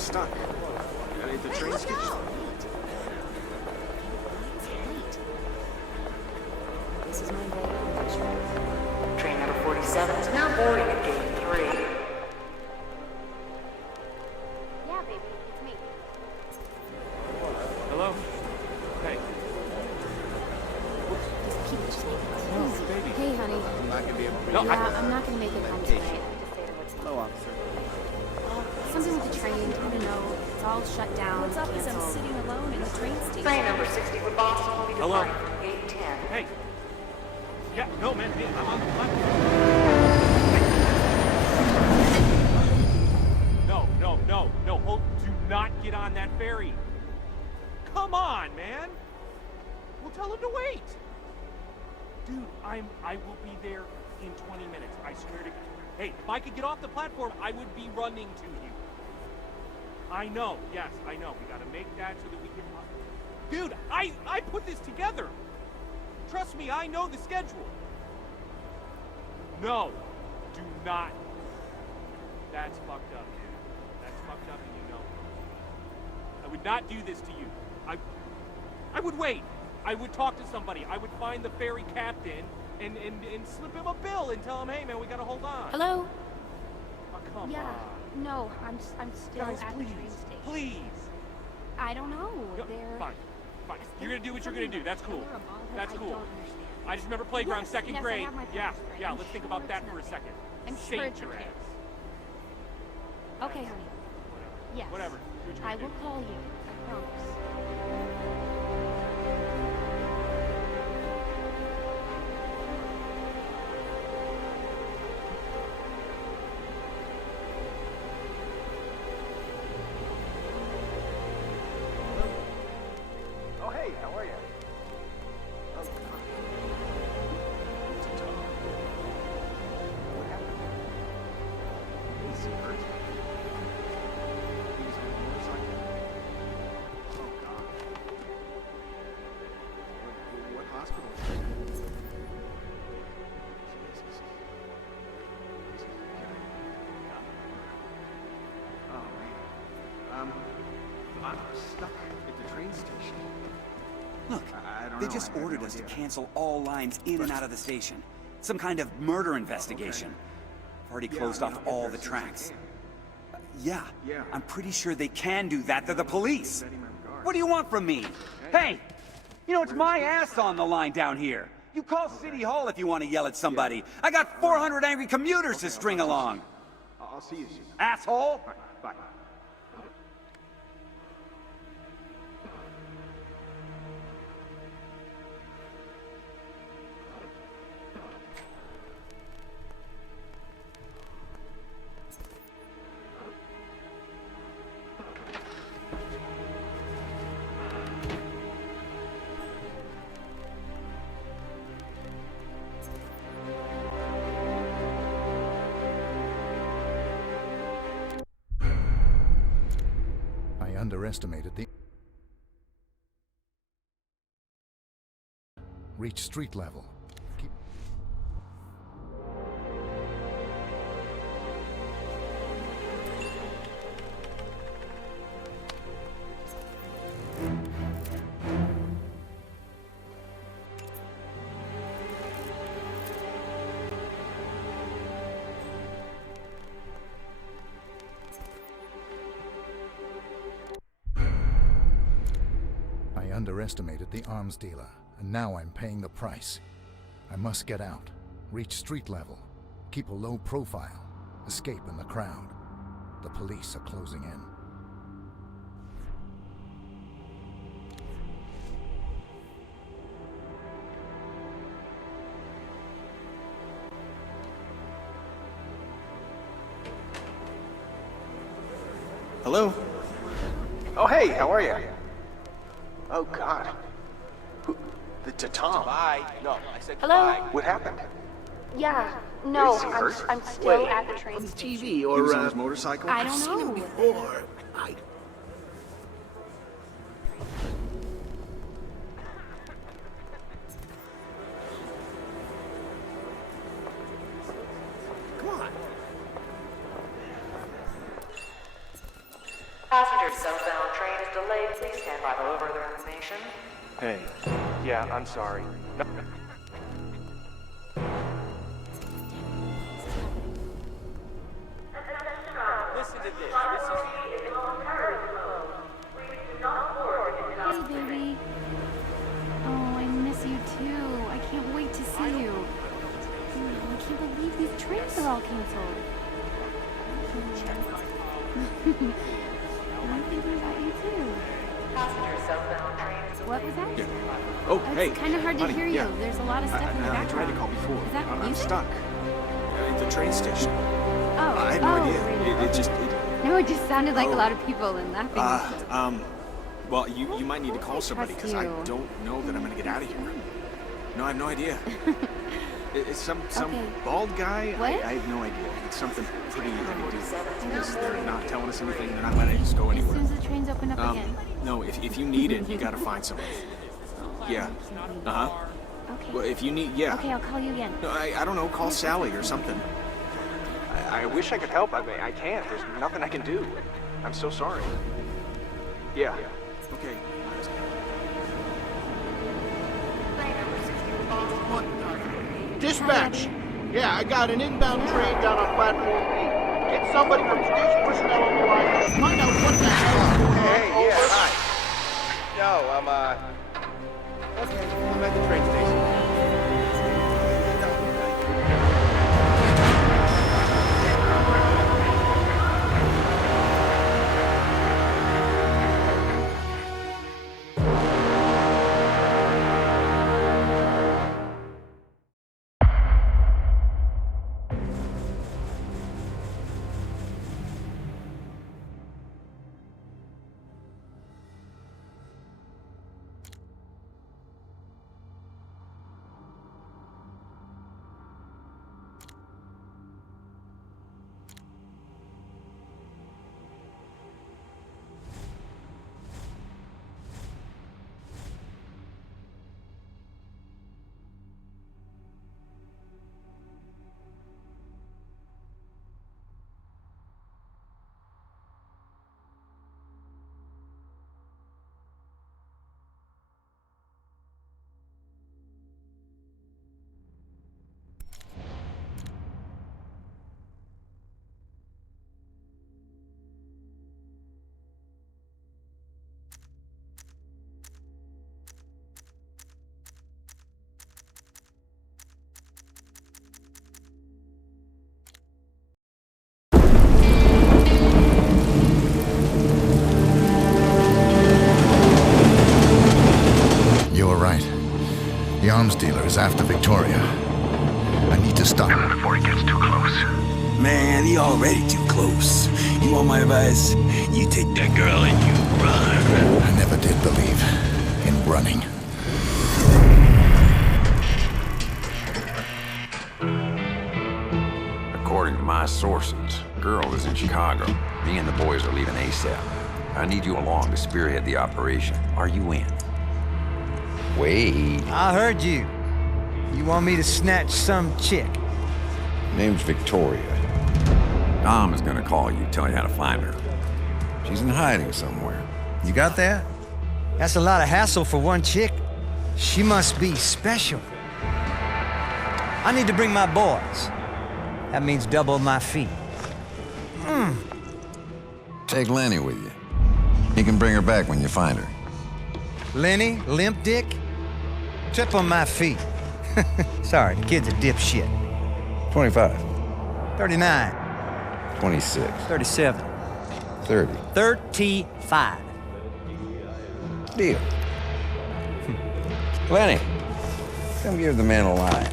stuck. At the train station. This is my day. Train number 47 is now boarding at gate 3. Yeah, baby, it's me. Hello? Hey. These people just make it Oh, crazy. baby. Hey, honey. I'm not gonna be able to. No, Yeah, I'm not gonna make it home tonight. Hello, officer. Something with the train, I don't know. It's all shut down. What's up is I'm canceled. sitting alone in the train station. Train number 60 for Boston will be Hello? departing from gate 10. Hey. Yeah, no, man, hey, I'm on the platform. No, hold, do not get on that ferry. Come on, man. We'll tell him to wait. Dude, I will be there in 20 minutes, I swear to God. Hey, if I could get off the platform, I would be running to you. I know, yes, I know. We gotta make that so that we can... Dude, I put this together. Trust me, I know the schedule. No, do not. That's fucked up, dude. That's fucked up and you know it. I would not do this to you. I would wait. I would talk to somebody. I would find the ferry captain and slip him a bill and tell him, hey man, we gotta hold on. Hello? Oh, come Yeah. on. No, I'm still Guys, at please, the train station. please. I don't know. No, They're... fine. You're gonna do what you're gonna do. That's cool. Terrible. That's I cool. don't understand. I just remember playground Yes, second yes, I grade. have my Yeah, first grade. yeah. I'm Let's think sure about that it's for a nothing. second. I'm sure Save it's your okay. ass. Okay, honey. Yes. Whatever. Do what you're I gonna will do. call you. I promise. Oh, hey, how are you? Oh, God. What happened? Is he hurt? He was on a motorcycle? Oh, God. What hospital? Jesus. Oh, man. I'm stuck at the train station. Look, I don't they know. just I have ordered no us to idea. cancel all lines in and out of the station. Some kind of murder investigation. I've already closed I mean, off I'll all get the there as soon as I tracks. can. Yeah, Yeah. I'm pretty sure they can do that. They're the police. Sending my regards. What do you want from me? Hey, you know, it's my ass on the line down here. You call City Hall if you want to yell at somebody. I got 400 angry commuters to string along. I'll see you soon. Asshole! Bye. I underestimated the... Reach street level. Keep... I underestimated the arms dealer, and now I'm paying the price. I must get out, reach street level, keep a low profile, escape in the crowd. The police are closing in. Hello? Oh, hey, how are you? Oh, God. Who? The Tom. Bye. No, I said Hello? bye. What happened? Yeah. No, Is he hurt? I'm still at the train On the station. TV He or was on his motorcycle? I don't know. before. Come on. Passenger southbound train is delayed. Please stand by for further information. Hey. Yeah, I'm sorry. No. Listen to this. Hey, baby. Oh, I miss you too. I can't wait to see you. I can't believe these trains are all canceled. I'm thinking about you too. Passenger southbound train is delayed. What was that? Yeah. Oh, hey. It's kind of hard to honey, hear you. yeah. There's a lot of stuff in the I background. tried to call before. Is that I'm music? stuck. At the train station. Oh, I had no idea. really? It just... No, it just sounded like Oh. a lot of people and laughing. Well, you might need to call somebody because I trust you. don't know that I'm gonna get out of here. No, I have no idea. It's some Okay. bald guy. What? I have no idea. It's something pretty heavy duty. Because they're not telling us anything. They're not letting us go As anywhere. soon as the trains open up again. No, if you need it, you gotta find somebody. Yeah. Uh-huh. Okay. Well, if you need, yeah. Okay, I'll call you again. No, I don't know. Call Sally or something. I wish I could help. I can't. There's nothing I can do. I'm so sorry. Yeah. Okay. Dispatch! Yeah, I got an inbound train down on platform B. Get somebody from station personnel on the line. Find out what the hell. Hey, yeah, Over. hi. No, okay, I'm at the train station. You were right. The arms dealer is after Victoria. I need to stop him before he gets too close. Man, he already too close. You want my advice? You take that girl and you run. I never did believe in running. According to my sources, girl is in Chicago. Me and the boys are leaving ASAP. I need you along to spearhead the operation. Are you in? Wait. I heard you. You want me to snatch some chick? Name's Victoria. Dom is gonna call you, tell you how to find her. She's in hiding somewhere. You got that? That's a lot of hassle for one chick. She must be special. I need to bring my boys. That means double my fee. Take Lenny with you. He can bring her back when you find her. Lenny, limp dick, triple my fee. Sorry, the kid's a dipshit. 25. 39. 26. 37. 30. 35. Deal. Lenny, come give the man a line.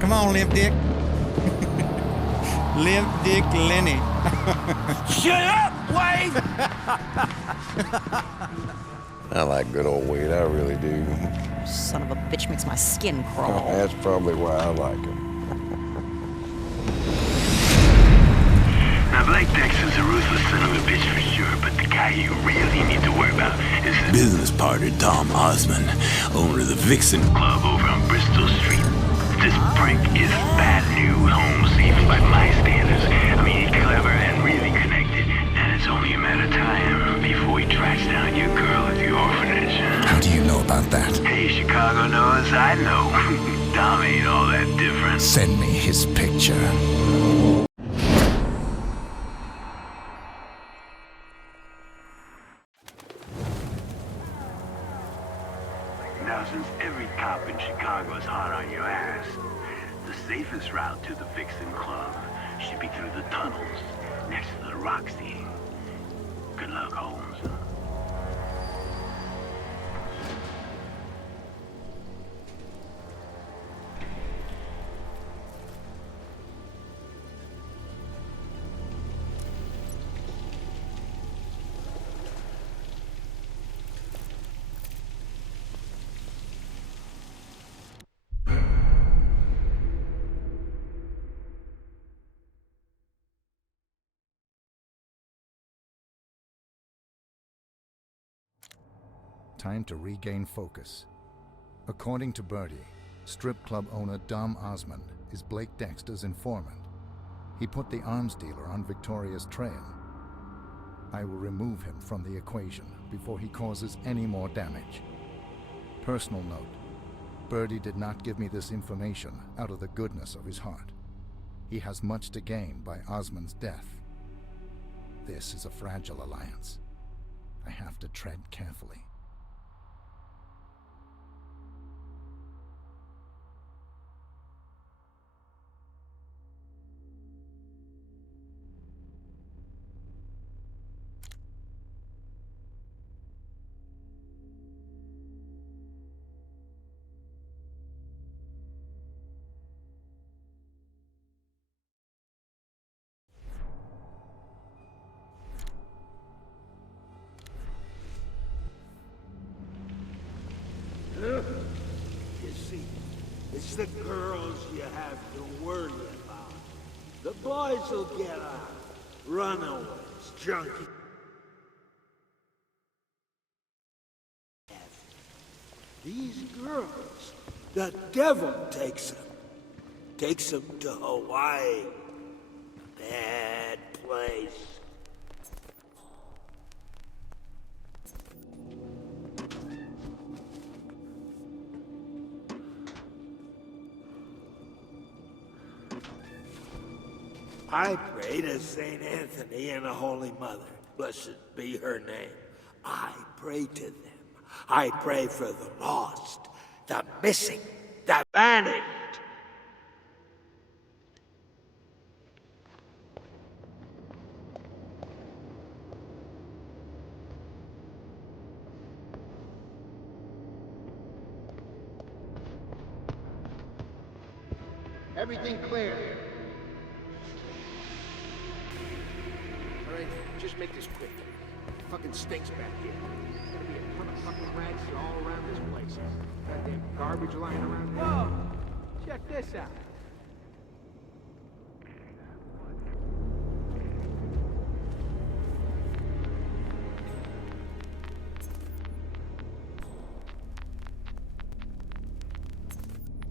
Come on, limp dick. Limp dick Lenny. Shut up, Wade! I like good old Wade, I really do. Son of a bitch makes my skin crawl. That's probably why I like him. Now Blake Dexter's a ruthless son of a bitch for sure, but the guy you really need to worry about is his business partner, Dom Osmond, owner of the Vixen Club over on Bristol Street. This prick is bad news, Holmes, even by my standards. I mean, he's clever and really connected, and it's only a matter of time before he tracks down your girl at the orphanage. How do you know about that? Hey, Chicago knows, I know. Dom ain't all that different. Send me his picture. Now, since every cop in Chicago is hot on your ass, the safest route to the Vixen Club should be through the tunnels next to the Roxy. Good luck, Holmes. Time to regain focus. According to Birdie, strip club owner Dom Osmond is Blake Dexter's informant. He put the arms dealer on Victoria's trail. I will remove him from the equation before he causes any more damage. Personal note, Birdie did not give me this information out of the goodness of his heart. He has much to gain by Osmond's death. This is a fragile alliance. I have to tread carefully. You see, it's the girls you have to worry about. The boys will get out. Runaways, junkies. These girls, the devil takes them. Takes them to Hawaii. Bad place. I pray to St. Anthony and the Holy Mother. Blessed be her name. I pray to them. I pray for the lost, the missing, the vanished. Everything clear. Alright, just make this quick. It fucking stinks back here. There's gonna be a ton of fucking rats all around this place. Goddamn garbage lying around here. Whoa! Check this out.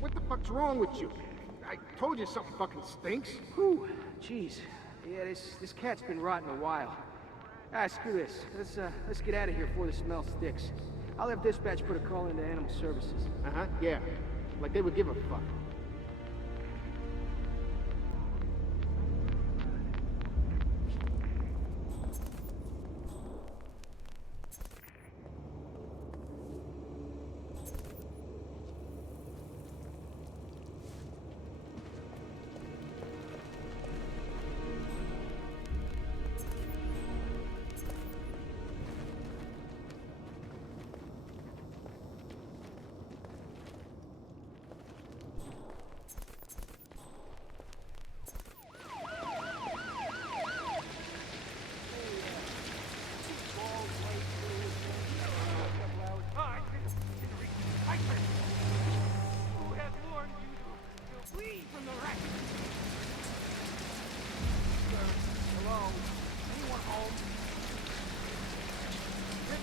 What the fuck's wrong with you? I told you something fucking stinks. Whew, jeez. Yeah, this cat's been rotting a while. Ah, screw this. Let's get out of here before the smell sticks. I'll have dispatch put a call into animal services. Uh-huh, yeah. Like they would give a fuck.